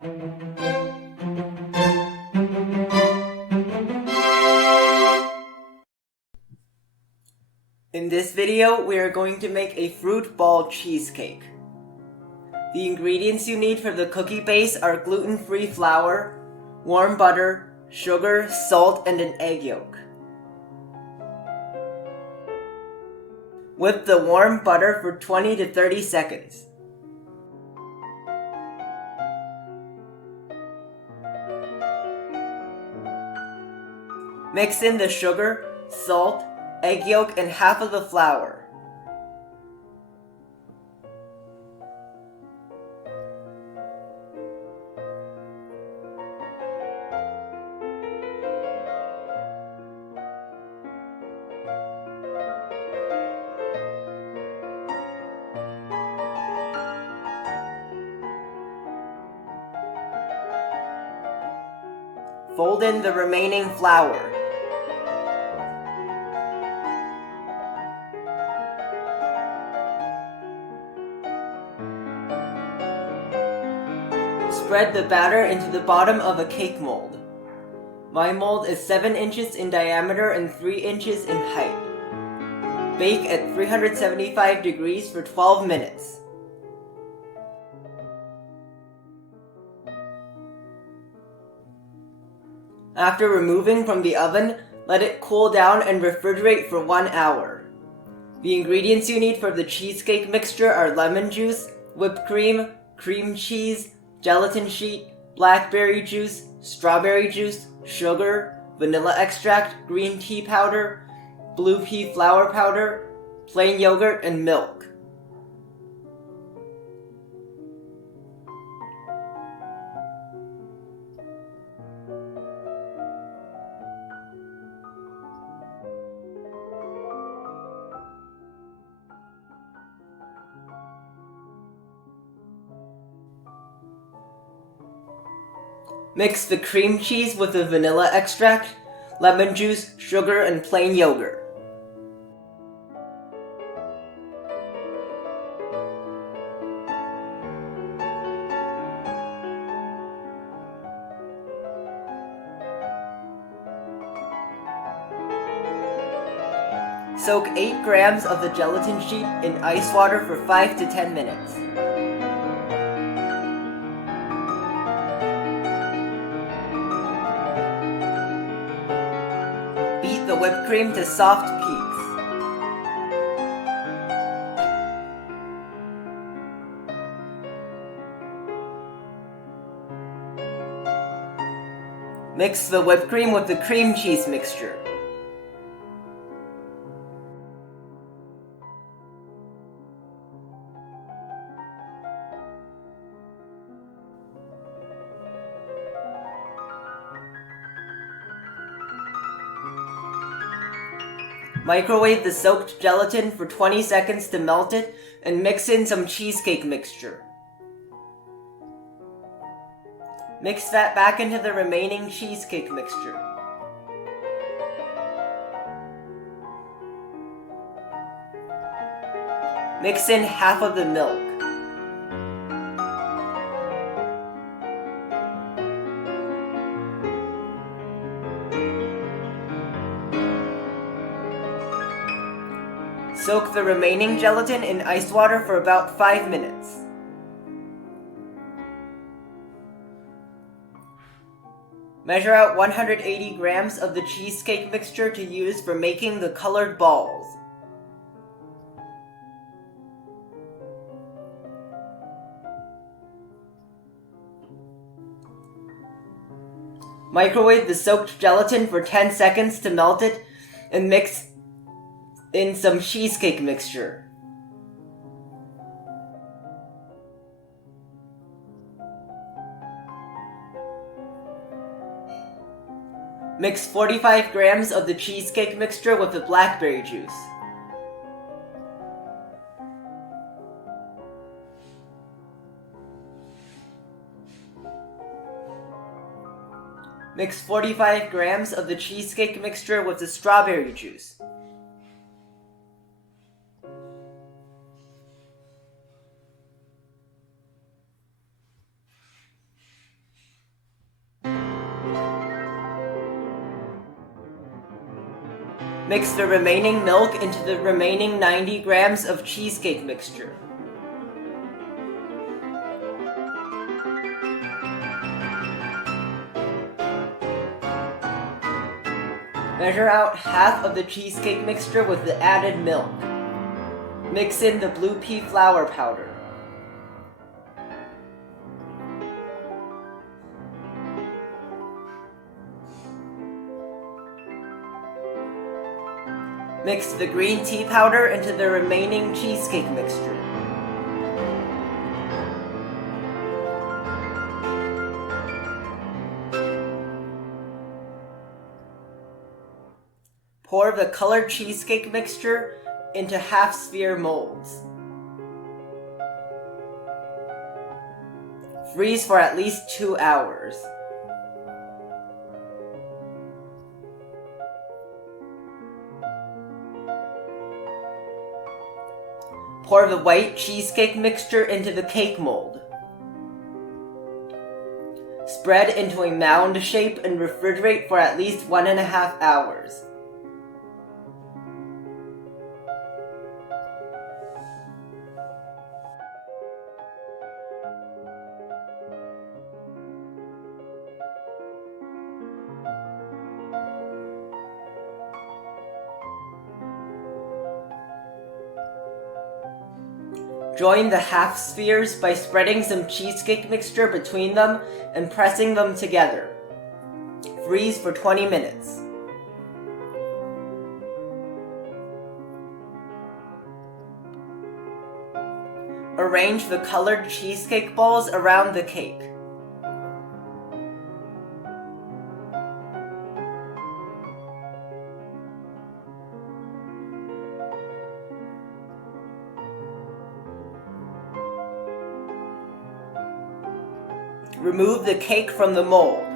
In this video, we are going to make a fruit ball cheesecake. The ingredients you need for the cookie base are gluten-free flour, warm butter, sugar, salt, and an egg yolk. Whip the warm butter for 20 to 30 seconds. Mix in the sugar, salt, egg yolk, and half of the flour. Fold in the remaining flour. Spread the batter into the bottom of a cake mold. My mold is 7 inches in diameter and 3 inches in height. Bake at 375 degrees for 12 minutes. After removing from the oven, let it cool down and refrigerate for 1 hour. The ingredients you need for the cheesecake mixture are lemon juice, whipped cream, cream cheese, gelatin sheet, blackberry juice, strawberry juice, sugar, vanilla extract, green tea powder, blue pea flour powder, plain yogurt, and milk. Mix the cream cheese with the vanilla extract, lemon juice, sugar, and plain yogurt. Soak 8 grams of the gelatin sheet in ice water for 5 to 10 minutes. Beat the whipped cream to soft peaks. Mix the whipped cream with the cream cheese mixture. Microwave the soaked gelatin for 20 seconds to melt it, and mix in some cheesecake mixture. Mix that back into the remaining cheesecake mixture. Mix in half of the milk. Soak the remaining gelatin in ice water for about 5 minutes. Measure out 180 grams of the cheesecake mixture to use for making the colored balls. Microwave the soaked gelatin for 10 seconds to melt it, and mix in some cheesecake mixture. Mix 45 grams of the cheesecake mixture with the blackberry juice. Mix 45 grams of the cheesecake mixture with the strawberry juice. Mix the remaining milk into the remaining 90 grams of cheesecake mixture. Measure out half of the cheesecake mixture with the added milk. Mix in the blue pea flour powder. Mix the green tea powder into the remaining cheesecake mixture. Pour the colored cheesecake mixture into half-sphere molds. Freeze for at least 2 hours. Pour the white cheesecake mixture into the cake mold. Spread into a mound shape and refrigerate for at least 1.5 hours. Join the half spheres by spreading some cheesecake mixture between them and pressing them together. Freeze for 20 minutes. Arrange the colored cheesecake balls around the cake. Remove the cake from the mold.